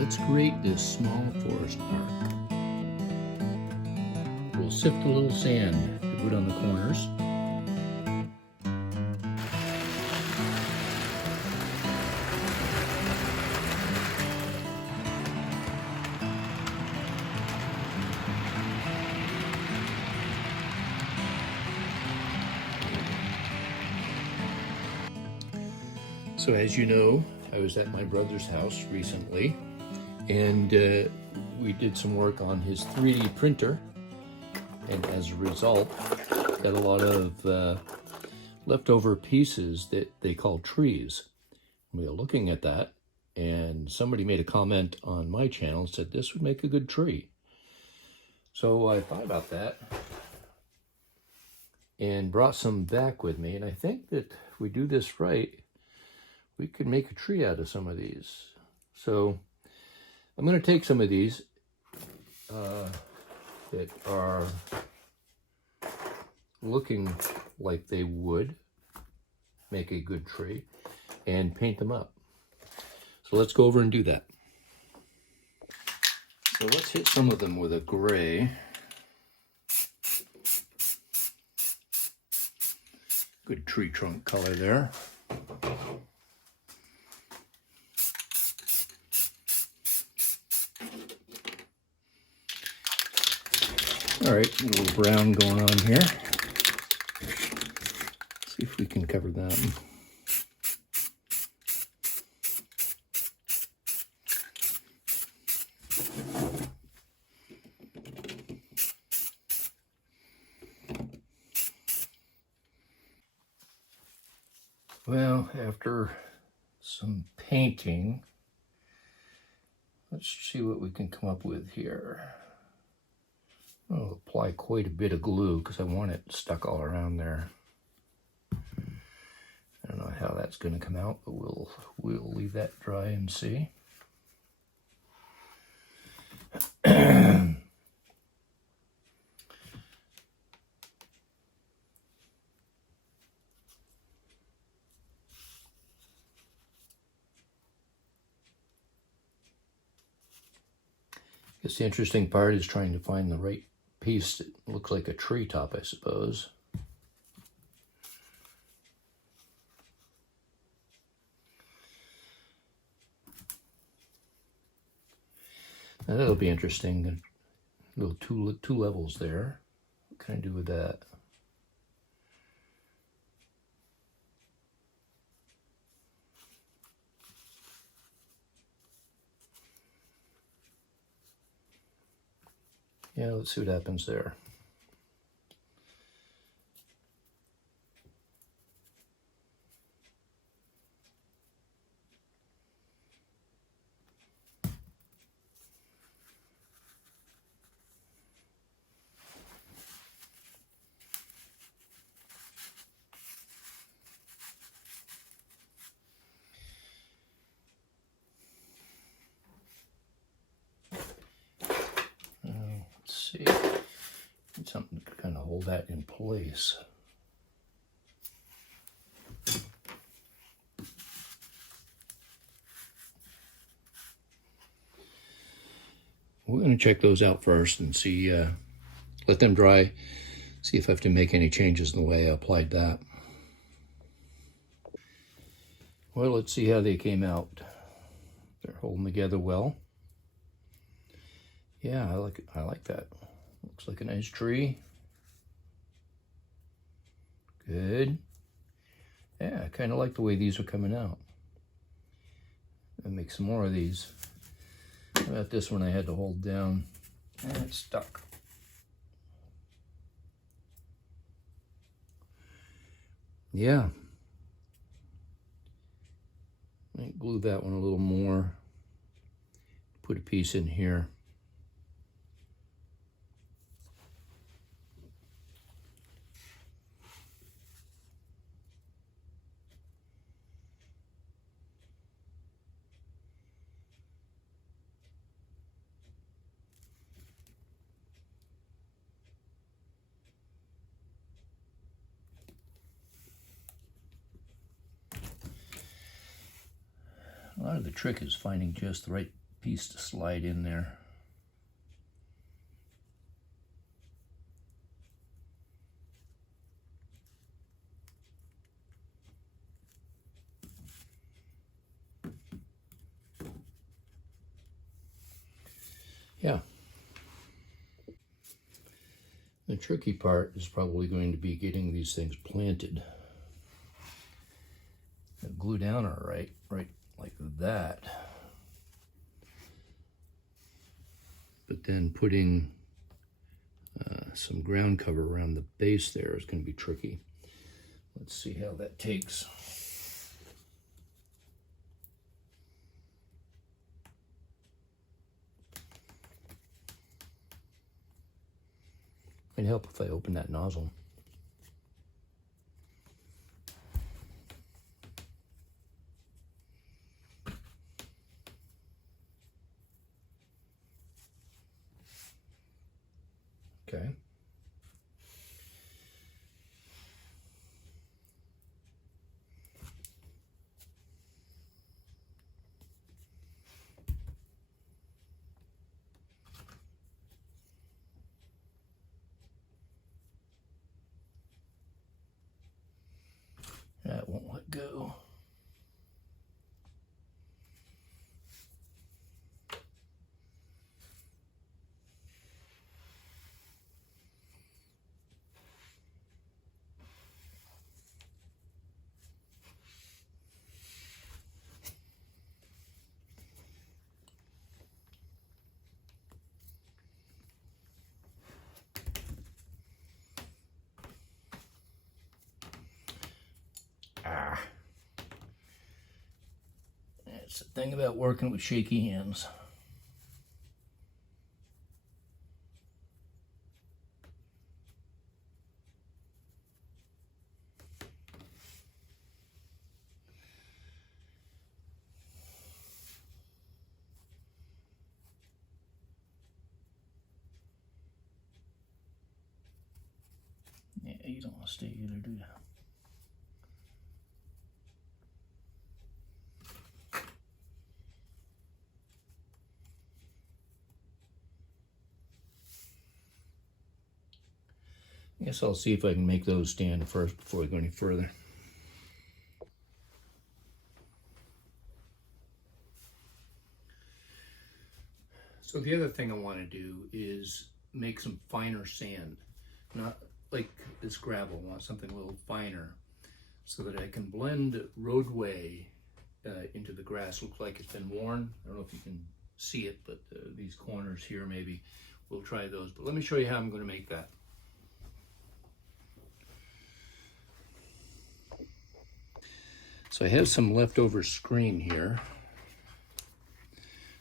Let's create this small forest park. We'll sift a little sand to put on the corners. So as you know, I was at my brother's house recently, and we did some work on his 3D printer, and as a result, got a lot of leftover pieces that they call trees. We were looking at that, and somebody made a comment on my channel and said this would make a good tree. So I thought about that and brought some back with me, and I think that if we do this right, we could make a tree out of some of these. So I'm going to take some of these that are looking like they would make a good tree and paint them up. So let's go over and do that. So let's hit some of them with a gray. Good tree trunk color there. All right, a little brown going on here. See if we can cover that. Well, after some painting, let's see what we can come up with here. I'll apply quite a bit of glue because I want it stuck all around there. I don't know how that's going to come out, but we'll leave that dry and see. I guess the interesting part is trying to find the right piece that looks like a treetop, I suppose. Now that'll be interesting. A little two levels there. What can I do with that? Yeah, let's see what happens there. Let's see. Need something to kind of hold that in place. We're going to check those out first and see, let them dry, see if I have to make any changes in the way I applied that. Well, let's see how they came out. They're holding together well. Yeah, I like that. Looks like a nice tree. Good. Yeah, I kind of like the way these are coming out. I'll make some more of these. How about this one I had to hold down? And it's stuck. Yeah. I might glue that one a little more. Put a piece in here. A lot of the trick is finding just the right piece to slide in there. Yeah. The tricky part is probably going to be getting these things planted. They'll glue down all right like that. But then putting some ground cover around the base there is going to be tricky. Let's see how that takes. Might help if I open that nozzle. Okay. That won't let go. That's the thing about working with shaky hands. Yeah, you don't want to stay either, do you? I guess I'll see if I can make those stand first before I go any further. So the other thing I want to do is make some finer sand. Not like this gravel, I want something a little finer so that I can blend roadway into the grass. Looks like it's been worn. I don't know if you can see it, but these corners here maybe we'll try those. But let me show you how I'm going to make that. So I have some leftover screen here.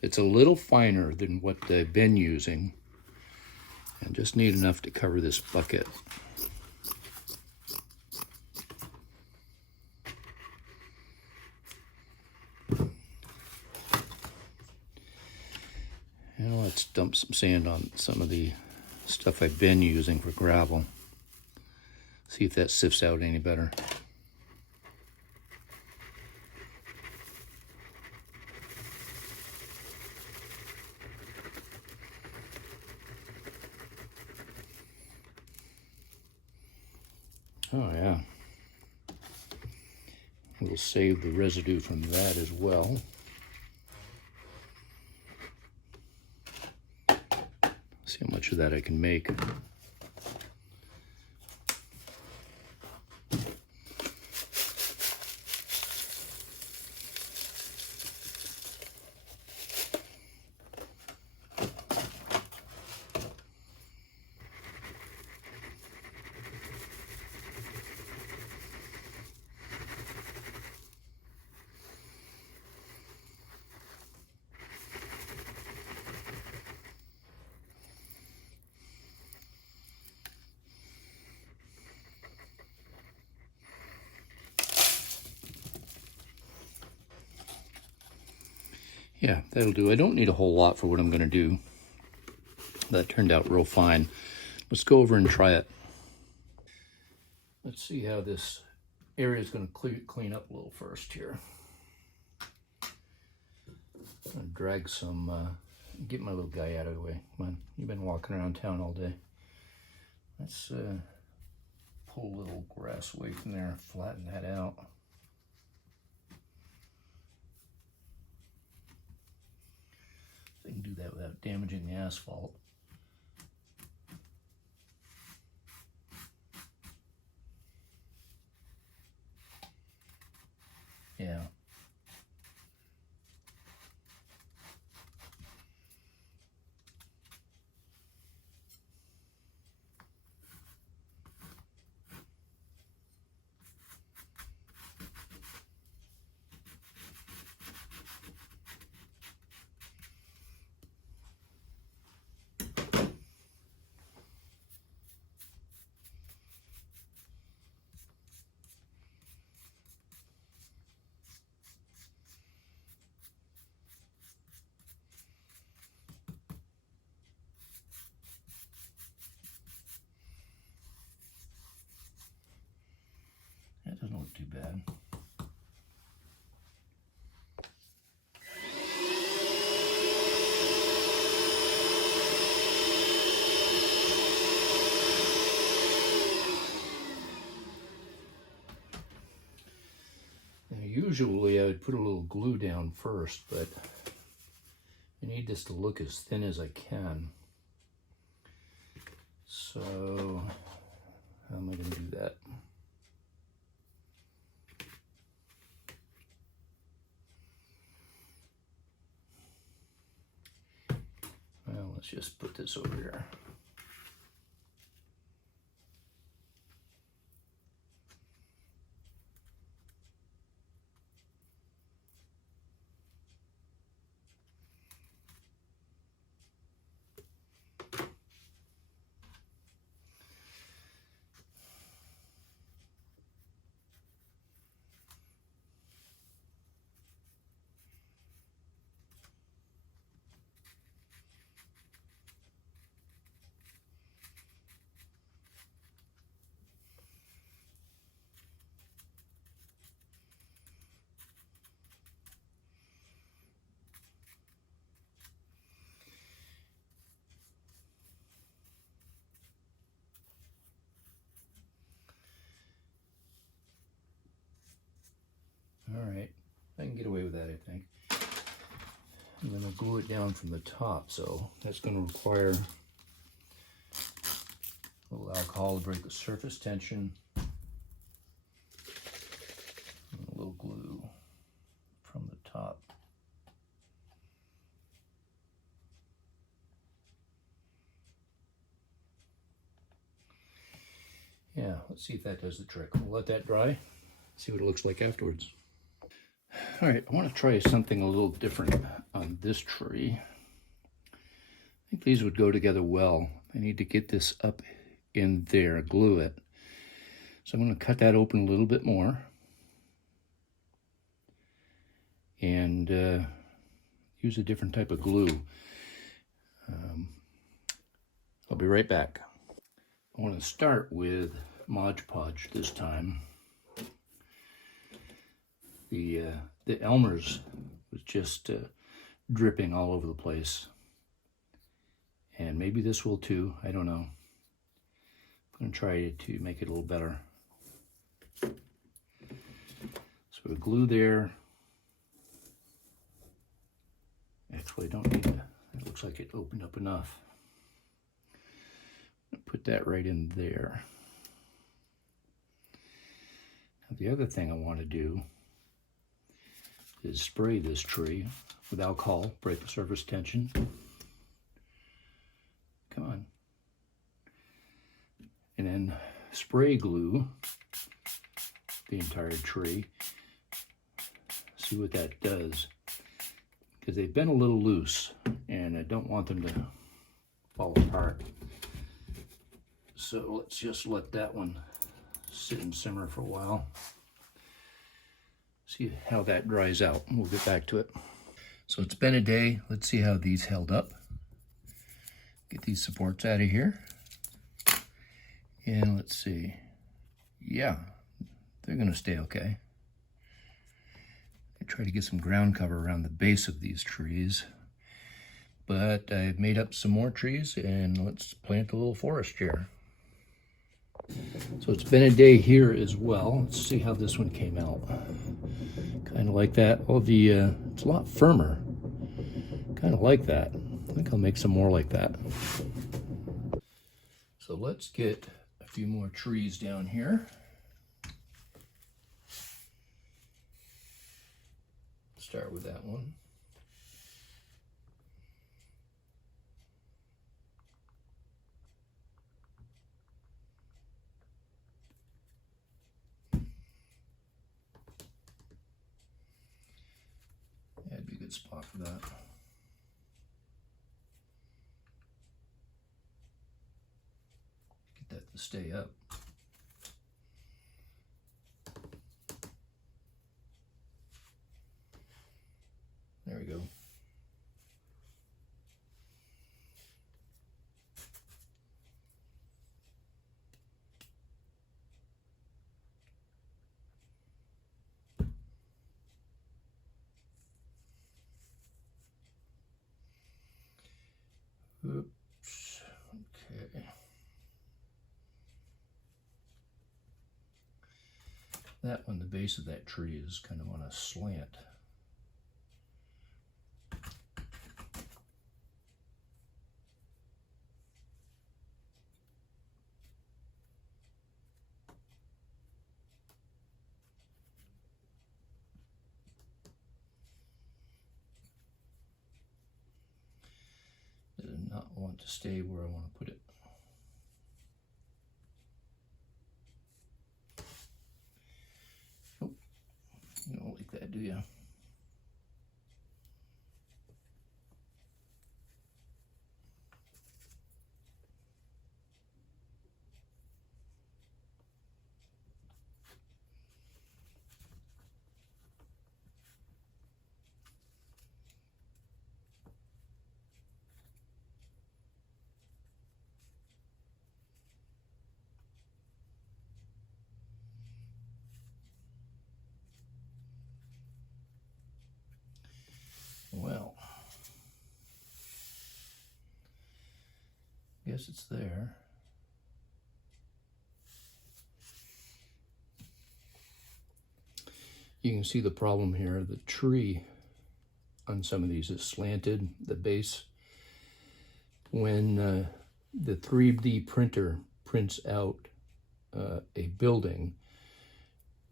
It's a little finer than what I've been using, and just need enough to cover this bucket. And let's dump some sand on some of the stuff I've been using for gravel. See if that sifts out any better. Oh yeah. We'll save the residue from that as well. See how much of that I can make. Yeah, that'll do. I don't need a whole lot for what I'm going to do. That turned out real fine. Let's go over and try it. Let's see how this area is going to clean up a little first here. I'm gonna drag some, get my little guy out of the way. Come on, you've been walking around town all day. Let's pull a little grass away from there, flatten that out. So I can do that without damaging the asphalt. Yeah. That doesn't look too bad. Now, usually I would put a little glue down first, but I need this to look as thin as I can. So, how am I going to do that? Well, let's just put this over here. All right, I can get away with that, I think. I'm going to glue it down from the top, so that's going to require a little alcohol to break the surface tension, and a little glue from the top. Yeah, let's see if that does the trick. We'll let that dry, see what it looks like afterwards. All right, I want to try something a little different on this tree. I think these would go together well. I need to get this up in there, glue it. So I'm going to cut that open a little bit more and use a different type of glue. I'll be right back. I want to start with Mod Podge this time. The Elmer's was just dripping all over the place. And maybe this will too, I don't know. I'm going to try to make it a little better. So the glue there. Actually, I don't need it. It looks like it opened up enough. Put that right in there. Now, the other thing I want to do is spray this tree with alcohol, break the surface tension. Come on. And then spray glue the entire tree. See what that does. Because they've been a little loose and I don't want them to fall apart. So let's just let that one sit and simmer for a while. See how that dries out. We'll get back to it. So it's been a day. Let's see how these held up. Get these supports out of here. And let's see. Yeah, they're gonna stay okay. I try to get some ground cover around the base of these trees. But I've made up some more trees, and let's plant a little forest here. So it's been a day here as well. Let's see how this one came out. Kind of like that. Oh, it's a lot firmer. Kind of like that. I think I'll make some more like that. So let's get a few more trees down here. Start with that one. That'd be a good spot for that. Get that to stay up. There we go. Oops. Okay. That one, the base of that tree is kind of on a slant. I do not want to stay where I want to put it. Oh, you don't like that, do you? Well, guess it's there. You can see the problem here. The tree on some of these is slanted, the base. When the 3D printer prints out a building,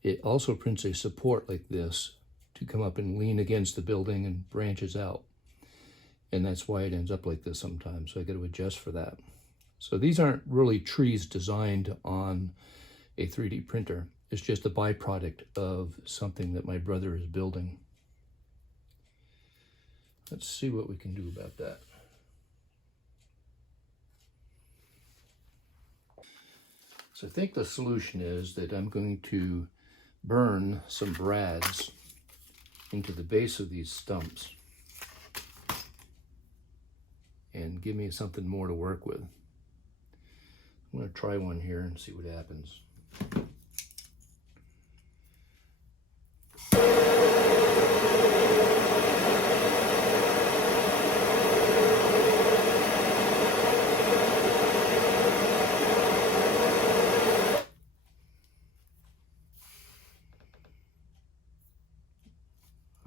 it also prints a support like this to come up and lean against the building and branches out. And that's why it ends up like this sometimes. So I got to adjust for that. So these aren't really trees designed on a 3D printer. It's just a byproduct of something that my brother is building. Let's see what we can do about that. So I think the solution is that I'm going to burn some brads into the base of these stumps and give me something more to work with. I'm going to try one here and see what happens.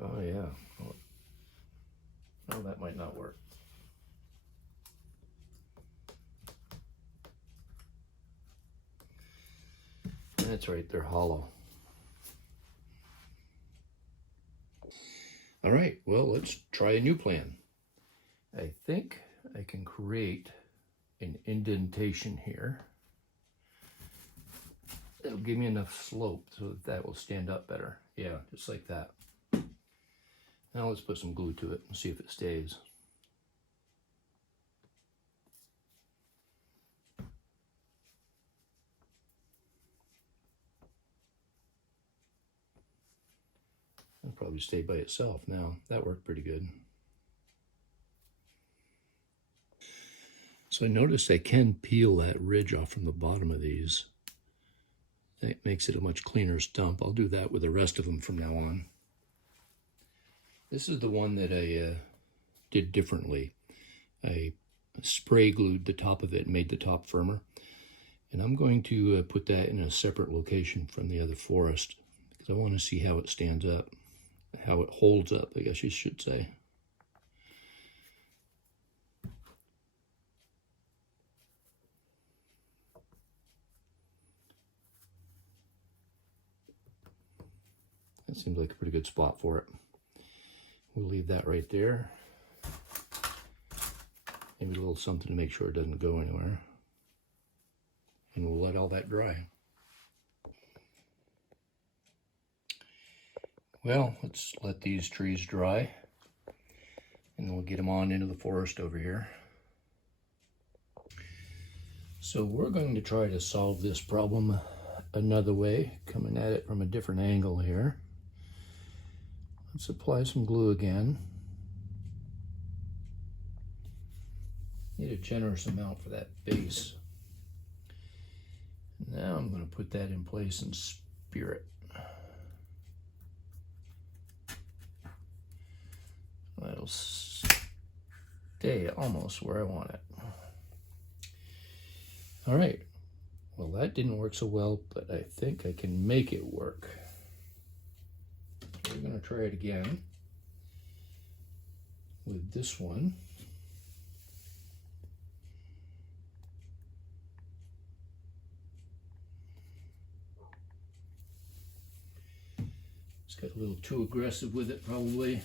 Oh yeah, well, that might not work. That's right, they're hollow. All right, well, let's try a new plan. I think I can create an indentation here. It'll give me enough slope so that will stand up better. Yeah, just like that. Now let's put some glue to it and see if it stays. It'll probably stay by itself now. That worked pretty good. So I noticed I can peel that ridge off from the bottom of these. That makes it a much cleaner stump. I'll do that with the rest of them from now on. This is the one that I did differently. I spray glued the top of it and made the top firmer. And I'm going to put that in a separate location from the other forest because I want to see how it stands up, how it holds up, I guess you should say. That seems like a pretty good spot for it. We'll leave that right there. Maybe a little something to make sure it doesn't go anywhere. And we'll let all that dry. Well, let's let these trees dry and then we'll get them on into the forest over here. So we're going to try to solve this problem another way, coming at it from a different angle here. Let's apply some glue again. Need a generous amount for that base. Now I'm going to put that in place and spear it. That'll stay almost where I want it. All right. Well, that didn't work so well, but I think I can make it work. We're going to try it again with this one. It's got a little too aggressive with it, probably.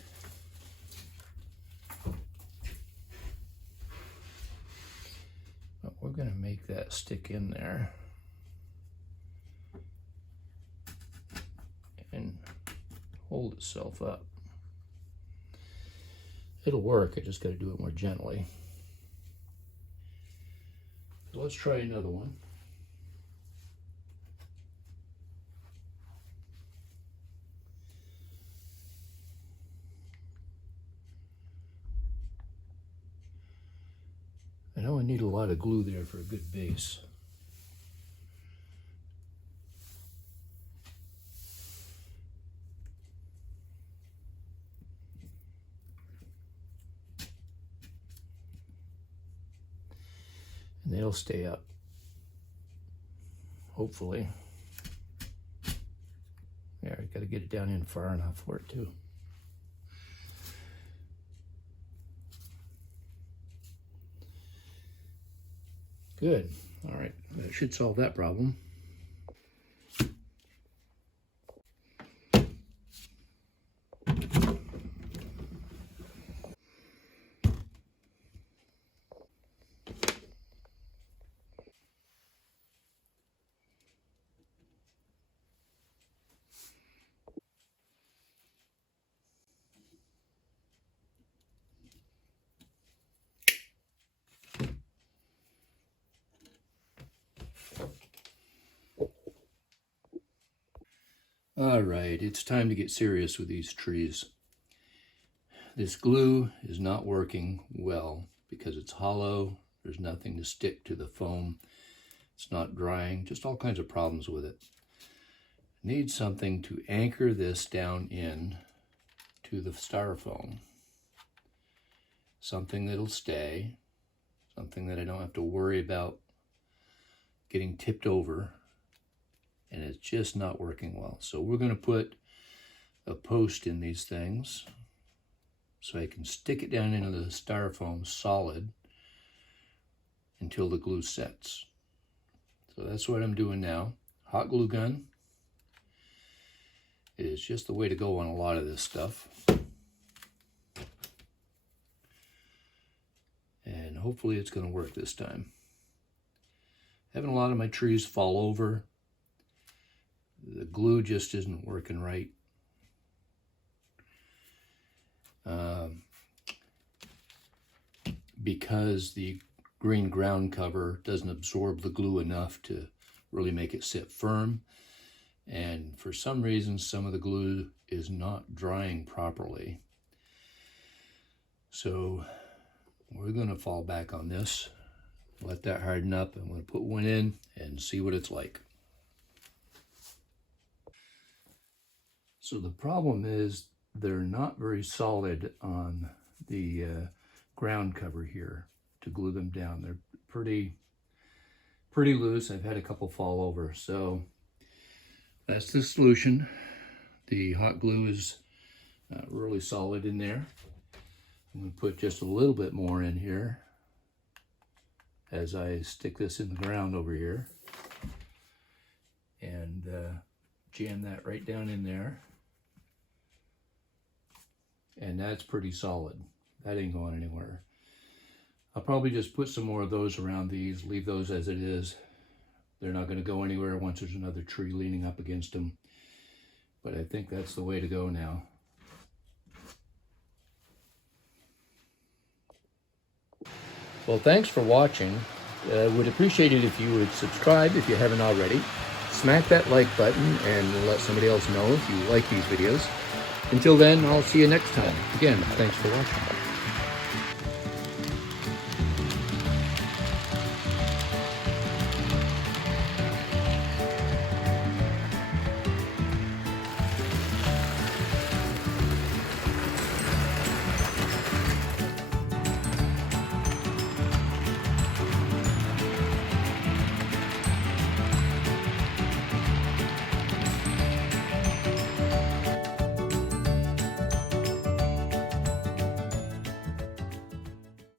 But we're going to make that stick in there. And hold itself up. It'll work, I just got to do it more gently. So let's try another one. I know I need a lot of glue there for a good base. And they'll stay up, hopefully. Yeah, I got to get it down in far enough for it too. Good. All right, that should solve that problem. All right, it's time to get serious with these trees. This glue is not working well because it's hollow. There's nothing to stick to the foam. It's not drying, just all kinds of problems with it. Need something to anchor this down in to the styrofoam. Something that'll stay, something that I don't have to worry about getting tipped over. And it's just not working well. So we're going to put a post in these things so I can stick it down into the styrofoam solid until the glue sets. So that's what I'm doing now. Hot glue gun is just the way to go on a lot of this stuff. And hopefully it's going to work this time. Having a lot of my trees fall over. The glue just isn't working right. Because the green ground cover doesn't absorb the glue enough to really make it sit firm. And for some reason, some of the glue is not drying properly. So we're going to fall back on this, let that harden up. I'm going to put one in and see what it's like. So the problem is they're not very solid on the ground cover here to glue them down. They're pretty loose. I've had a couple fall over. So that's the solution. The hot glue is really solid in there. I'm going to put just a little bit more in here as I stick this in the ground over here, and jam that right down in there. And that's pretty solid. That ain't going anywhere. I'll probably just put some more of those around these, leave those as it is. They're not going to go anywhere once there's another tree leaning up against them. But I think that's the way to go now. Well, thanks for watching. Would appreciate it if you would subscribe if you haven't already. Smack that like button and let somebody else know if you like these videos. Until then, I'll see you next time. Again, thanks for watching.